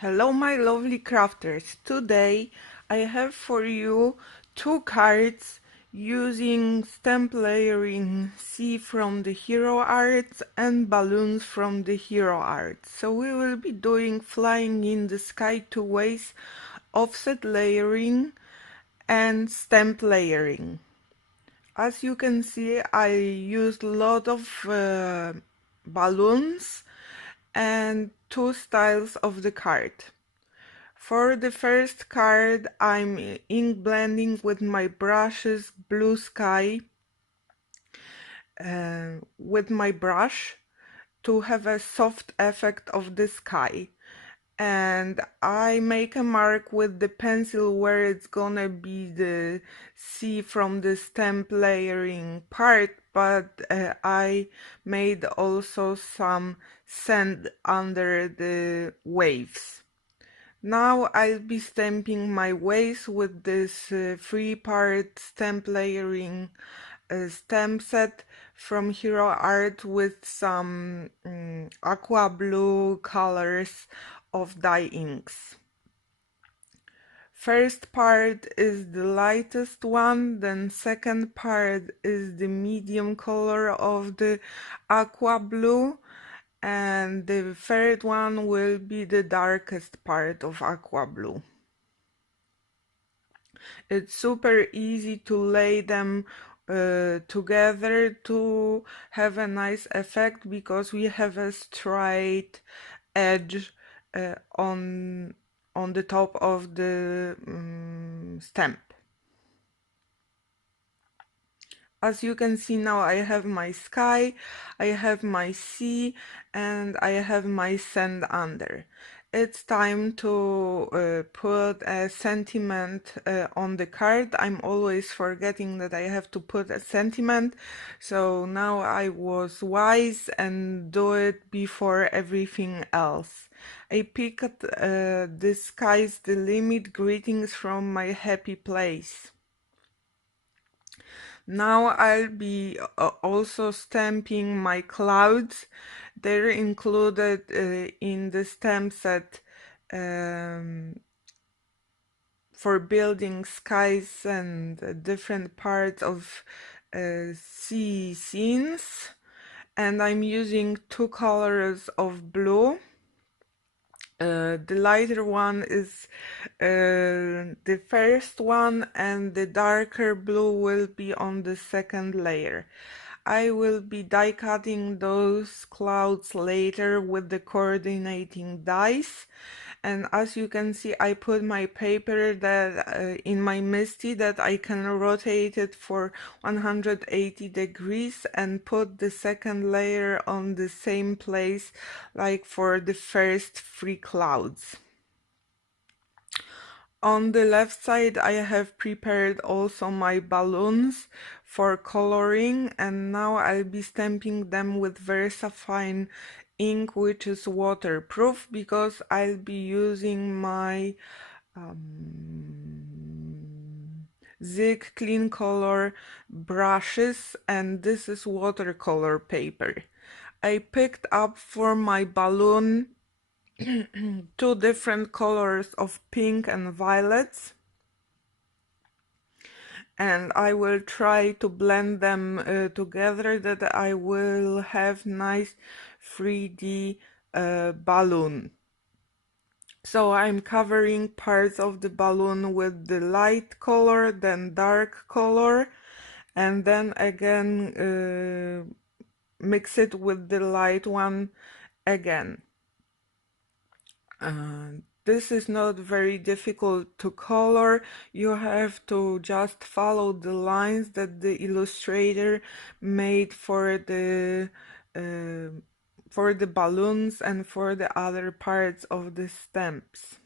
Hello my lovely crafters, today I have for you two cards using stamp layering C from the Hero Arts and balloons from the Hero Arts. So we will be doing flying in the sky two ways, offset layering and stamp layering. As you can see, I used a lot of balloons and two styles of the card. For the first card, I'm ink blending with my brushes Blue Sky with my brush to have a soft effect of the sky. And I make a mark with the pencil where it's gonna be the C from the stamp layering part, but I made also some sand under the waves. Now I'll be stamping my waves with this 3-part stamp layering stamp set from Hero Art with some aqua blue colors of dye inks. First part is the lightest one, then second part is the medium color of the aqua blue, and the third one will be the darkest part of aqua blue. It's super easy to lay them together to have a nice effect because we have a straight edge on the top of the stamp. As you can see now, I have my sky, I have my sea, and I have my sand under. It's time to put a sentiment on the card. I'm always forgetting that I have to put a sentiment, so now I was wise and do it before everything else. I picked "The sky's the limit, greetings from my happy place." Now I'll be also stamping my clouds. They're included in the stamp set for building skies and different parts of sea scenes. And I'm using two colors of blue. The lighter one is the first one, and the darker blue will be on the second layer. I will be die cutting those clouds later with the coordinating dies. And as you can see, I put my paper that in my MISTI that I can rotate it for 180 degrees and put the second layer on the same place like for the first three clouds. On the left side I have prepared also my balloons for coloring, and now I'll be stamping them with VersaFine ink, which is waterproof, because I'll be using my Zig Clean Color brushes, and this is watercolor paper. I picked up for my balloon two different colors of pink and violets, and I will try to blend them together that I will have nice 3D balloon. So I'm covering parts of the balloon with the light color, then dark color, and then again mix it with the light one again. This is not very difficult to color. You have to just follow the lines that the illustrator made for the balloons and for the other parts of the stamps.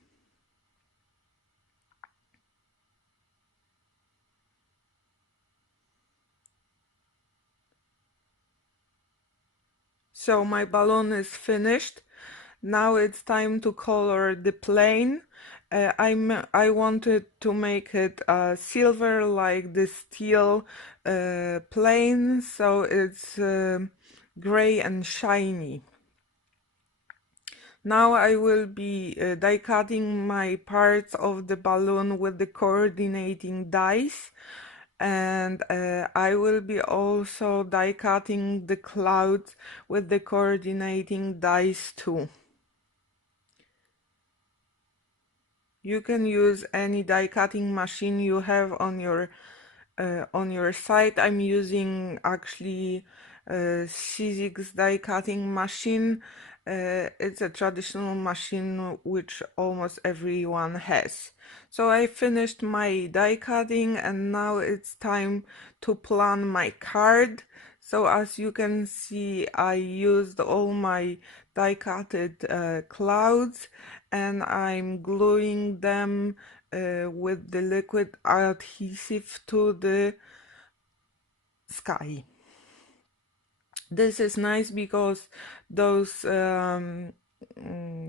So my balloon is finished. Now it's time to color the plane. I wanted to make it silver like the steel plane, so it's gray and shiny. Now I will be die cutting my parts of the balloon with the coordinating dies, and I will be also die cutting the clouds with the coordinating dies too. You can use any die cutting machine you have on your site. I'm using actually Sizik's die cutting machine. It's a traditional machine which almost everyone has. So I finished my die cutting and now it's time to plan my card. So as you can see, I used all my die cutted clouds and I'm gluing them with the liquid adhesive to the sky. This is nice because those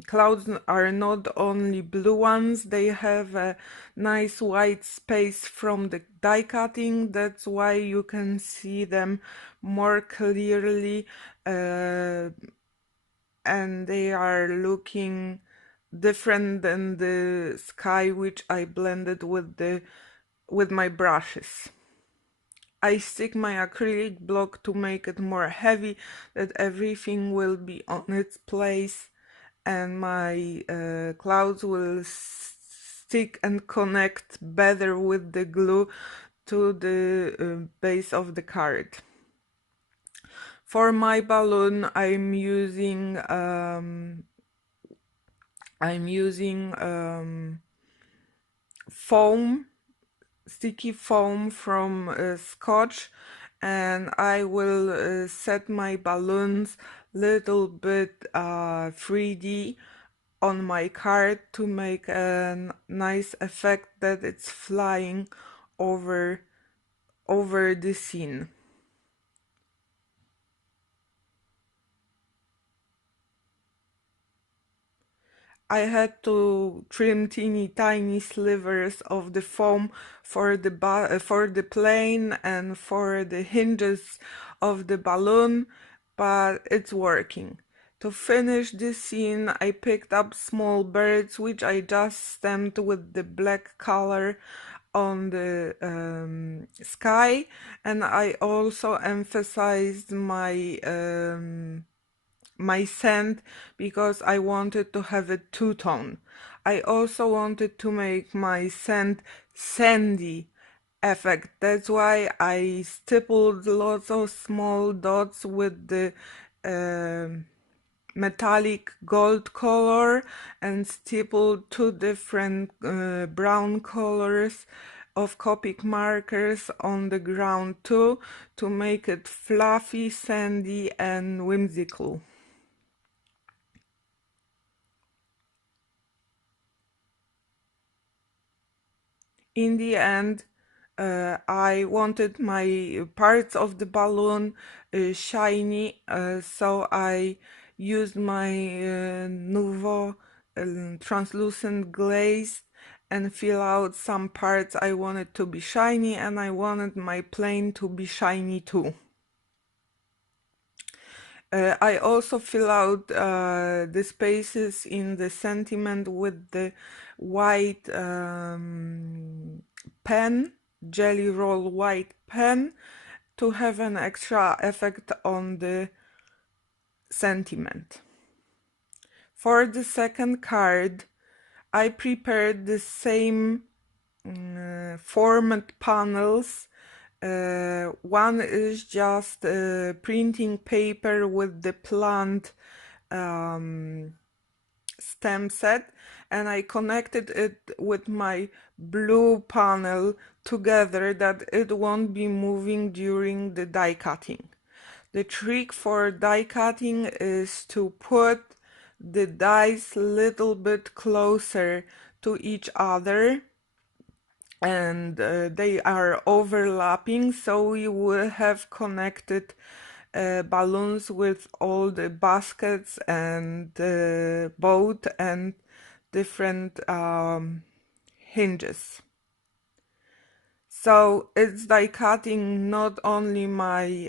clouds are not only blue ones, they have a nice white space from the die cutting. That's why you can see them more clearly, and they are looking different than the sky which I blended with my brushes. I stick my acrylic block to make it more heavy, that everything will be on its place and my clouds will stick and connect better with the glue to the base of the card. For my balloon, I'm using foam, sticky foam from Scotch, and I will set my balloons little bit 3D on my card to make a nice effect that it's flying over the scene. I had to trim teeny tiny slivers of the foam for the plane and for the hinges of the balloon, but it's working. To finish this scene, I picked up small birds which I just stamped with the black color on the sky, and I also emphasized my scent because I wanted to have a two-tone. I also wanted to make my scent sandy effect. That's why I stippled lots of small dots with the metallic gold color and stippled two different brown colors of copic markers on the ground too, to make it fluffy, sandy and whimsical. In the end, I wanted my parts of the balloon shiny, so I used my Nouveau translucent glaze and fill out some parts I wanted to be shiny, and I wanted my plane to be shiny too. I also fill out the spaces in the sentiment with the white pen, jelly roll white pen, to have an extra effect on the sentiment. For the second card, I prepared the same format panels. One is just printing paper with the plant stem set, and I connected it with my blue panel together that it won't be moving during the die cutting. The trick for die cutting is to put the dies little bit closer to each other, and they are overlapping, so we will have connected balloons with all the baskets and boat and different hinges. So it's die cutting not only my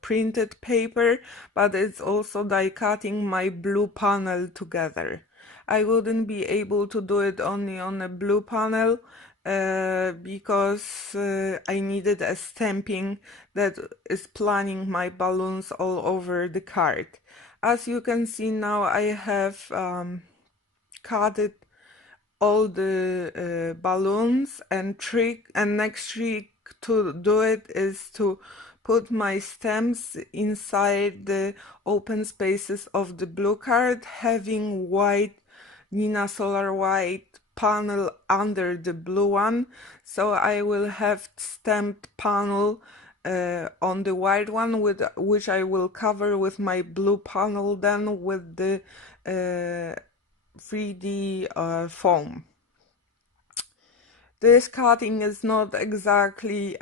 printed paper, but it's also die cutting my blue panel together. I wouldn't be able to do it only on a blue panel because I needed a stamping that is planning my balloons all over the card. As you can see now, I have cut it all the balloons, and next trick to do it is to put my stamps inside the open spaces of the blue card, having white Nina Solar white panel under the blue one, so I will have stamped panel on the white one, with which I will cover with my blue panel then with the 3D foam. This cutting is not exactly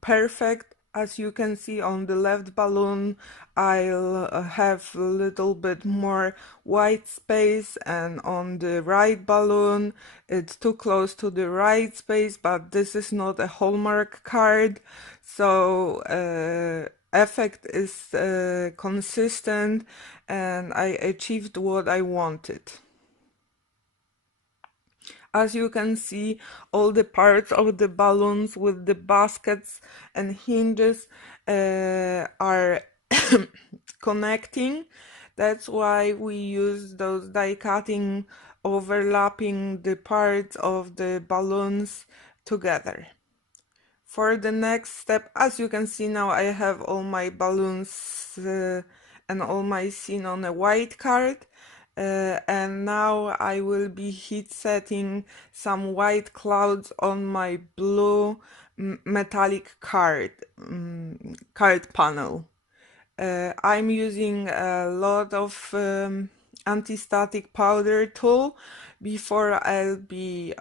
perfect. As you can see on the left balloon, I'll have a little bit more white space, and on the right balloon, it's too close to the right space, but this is not a Hallmark card, so effect is consistent, and I achieved what I wanted. As you can see, all the parts of the balloons with the baskets and hinges are connecting. That's why we use those die cutting, overlapping the parts of the balloons together. For the next step, as you can see now, I have all my balloons and all my scene on a white card. And now I will be heat setting some white clouds on my blue metallic card panel. I'm using a lot of anti-static powder tool before I'll be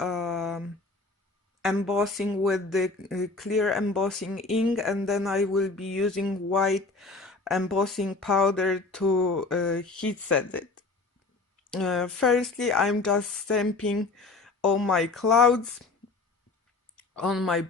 embossing with the clear embossing ink, and then I will be using white embossing powder to heat set it. Firstly, I'm just stamping all my clouds on my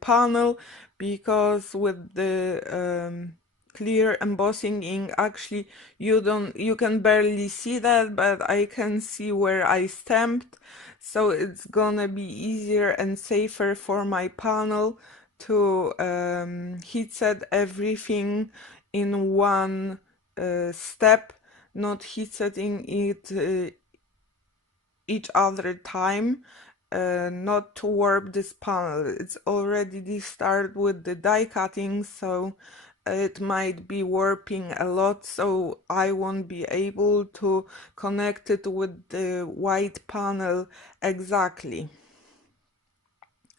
panel, because with the clear embossing ink, actually you can barely see that, but I can see where I stamped, so it's gonna be easier and safer for my panel to heat set everything in one step, not heat setting it each other time, not to warp this panel. It's already started with the die cutting, so it might be warping a lot, so I won't be able to connect it with the white panel exactly.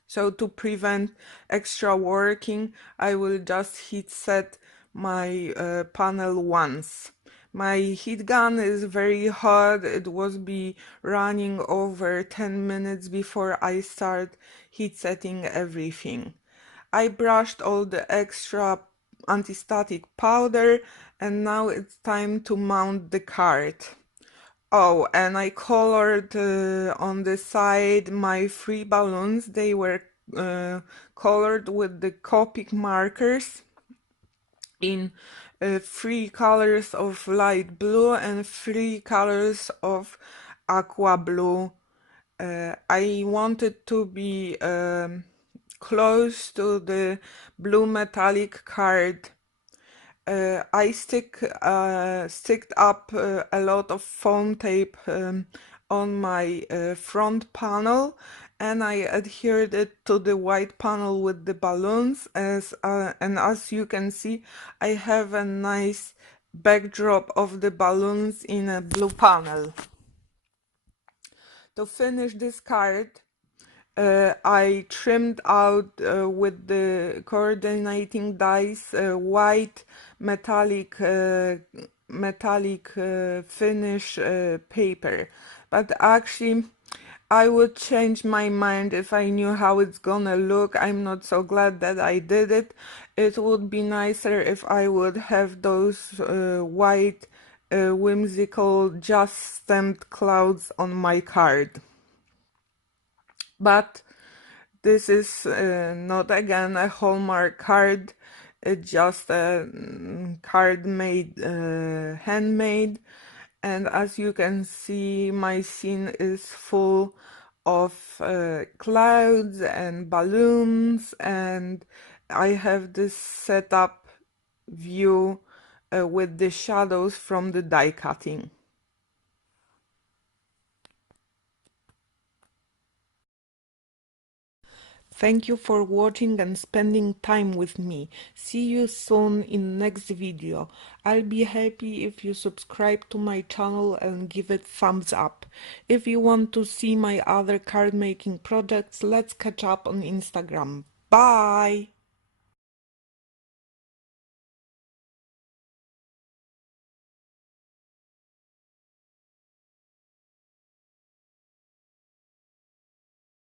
So to prevent extra working, I will just heat set my panel once. My heat gun is very hot. It was be running over 10 minutes before I start heat setting everything. I brushed all the extra anti-static powder, and now it's time to mount the card. Oh, and I colored on the side my three balloons. They were colored with the copic markers in three colors of light blue and three colors of aqua blue. I wanted to be close to the blue metallic card. I sticked up a lot of foam tape on my front panel, and I adhered it to the white panel with the balloons, and as you can see, I have a nice backdrop of the balloons in a blue panel. To finish this card, I trimmed out with the coordinating dies white metallic finish paper, but actually I would change my mind if I knew how it's gonna look. I'm not so glad that I did it. It would be nicer if I would have those white whimsical just stamped clouds on my card. But This is not again a Hallmark card, it's just a card made handmade, and as you can see my scene is full of clouds and balloons, and I have this setup view with the shadows from the die cutting. Thank you for watching and spending time with me. See you soon in next video. I'll be happy if you subscribe to my channel and give it thumbs up. If you want to see my other card making projects, let's catch up on Instagram. Bye!